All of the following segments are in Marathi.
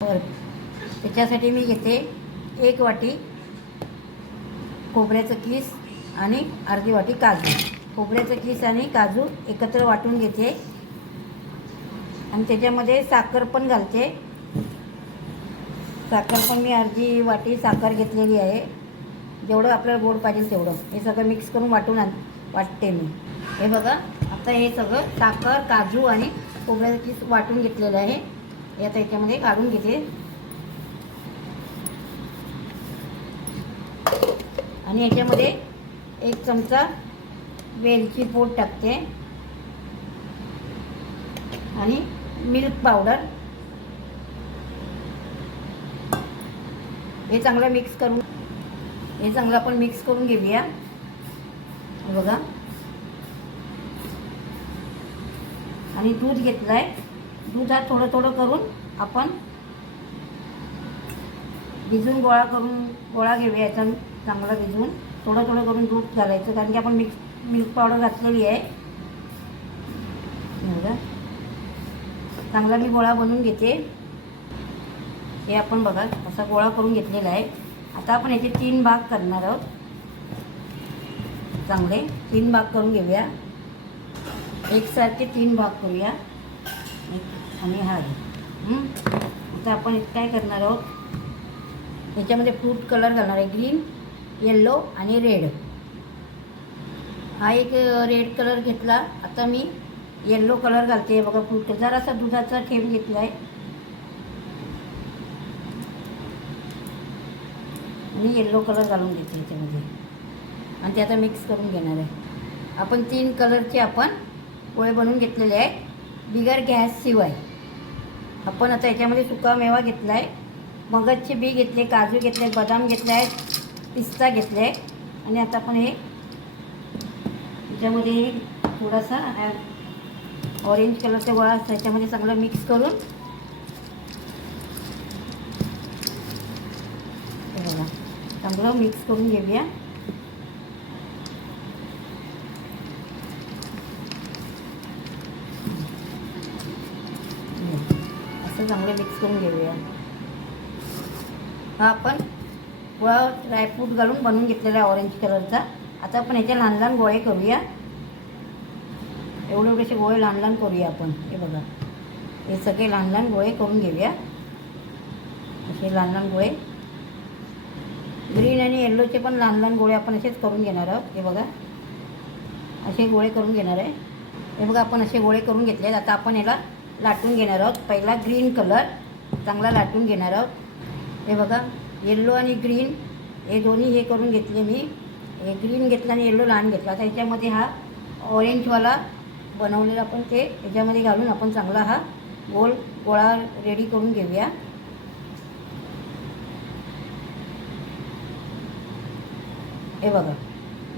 त्याच्यासाठी मी घेते 1 वाटी खोबऱ्याचं कीस आणि अर्धी वाटी काजू. खोबऱ्याचं कीस आणि काजू एकत्र वाटून घेते आणि त्याच्यामध्ये साखर पण घालते. साखर पण मी अर्धी वाटी साखर घेतलेली आहे. जेवढं आपल्याला गोड पाहिजे तेवढं हे सगळं मिक्स करून वाटते मी. हे बघा, आता हे सगळं साखर, काजू आणि खोबऱ्याचं कीस वाटून घेतलेलं आहे. हे आता याच्यामध्ये काढून घेते आणि याच्यामध्ये 1 चमचा वेलची पूड टाकते आणि मिल्क पावडर. हे चांगलं आपण मिक्स करून घेऊया. बघा, आणि दूध घेतलं आहे. दूध हा थोडं करून आपण भिजून गोळा घेऊया. याचा चांगला भिजवून थोडं करून दूध घालायचं, कारण की आपण मिल्क पावडर घातलेली आहे. बघा, चांगला मी गोळा बनवून घेते. हे आपण बघा असा गोळा करून घेतलेला आहे. आता आपण याचे 3 भाग करणार आहोत. चांगले 3 भाग करून घेऊया. एकसारखे 3 भाग करूया. आणि हा आता आपण काय करणार आहोत, याच्यामध्ये फ्रूट कलर घालणार आहे. ग्रीन, येल्लो आणि रेड. हा एक रेड कलर घेतला. आता मी येल्लो कलर घालते. बघा, फ्रूट कलर जरासा दुधाचा थेंब घेतला आहे आणि येल्लो कलर घालून घेते याच्यामध्ये आणि ते आता मिक्स करून घेणार आहे. आपण 3 कलरचे आपण पोळे बनवून घेतलेले आहे बिगर गॅस शिवाय. आपण आता याच्यामध्ये सुका मेवा घेतला आहे, मगजचे बी घेतले, काजू घेतले, बदाम घेतले आहेत, पिस्ता घेतले आहे. आणि आता आपण हे याच्यामध्ये थोडासा ऑरेंज कलरचा गोळा त्याच्यामध्ये चांगला मिक्स करून बघा चांगलं मिक्स करून घेऊया. असं चांगलं मिक्स करून घेऊया. हा आपण गोळा ड्रायफ्रूट घालून बनवून घेतलेला आहे ऑरेंज कलरचा. आता आपण याचे लहान गोळे करूया. एवढेसे गोळे लहान करूया आपण. हे बघा, हे सगळे लहान गोळे करून घेऊया. असे लहान गोळे, ग्रीन आणि येल्लोचे पण लहान गोळे आपण असेच करून घेणार आहोत. हे बघा, असे गोळे करून घेणार आहे. हे बघा, आपण असे गोळे करून घेतले आहेत. आता आपण याला लाटून घेणार आहोत. पहिला ग्रीन कलर चांगला लाटून घेणार आहोत. हे बघा, येल्लो आणि ग्रीन हे दोन्ही हे करून घेतले मी. हे ग्रीन घेतलं आणि येल्लो लहान घेतला. आता याच्यामध्ये हा ऑरेंजवाला बनवलेला आपण ते याच्यामध्ये घालून आपण चांगला हा गोळा रेडी करून घेऊया. हे बघा,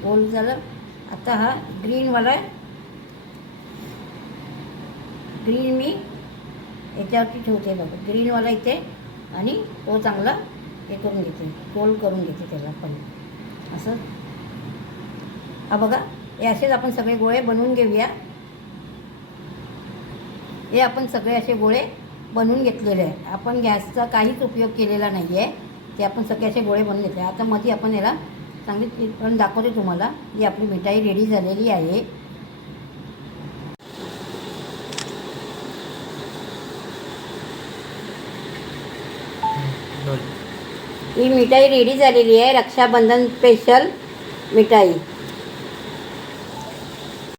गोल झालं. आता हा ग्रीन मी याच्यावरती ठेवते. बघा, ग्रीनवाला इथे आणि तो चांगला हे करून घेते, गोल करून घेते त्याला पण असं. हा बघा, हे असेच आपण सगळे गोळे बनवून घेऊया. हे आपण सगळे असे गोळे बनवून घेतलेले आहे. आपण गॅसचा काहीच उपयोग केलेला नाही आहे. ते आपण सगळे असे गोळे बनवून घेतले. आता मध्ये आपण याला चांगली पण दाखवते तुम्हाला. ही आपली मिठाई रेडी झालेली आहे. ही मिठाई रेडी झालेली आहे, रक्षाबंधन स्पेशल मिठाई.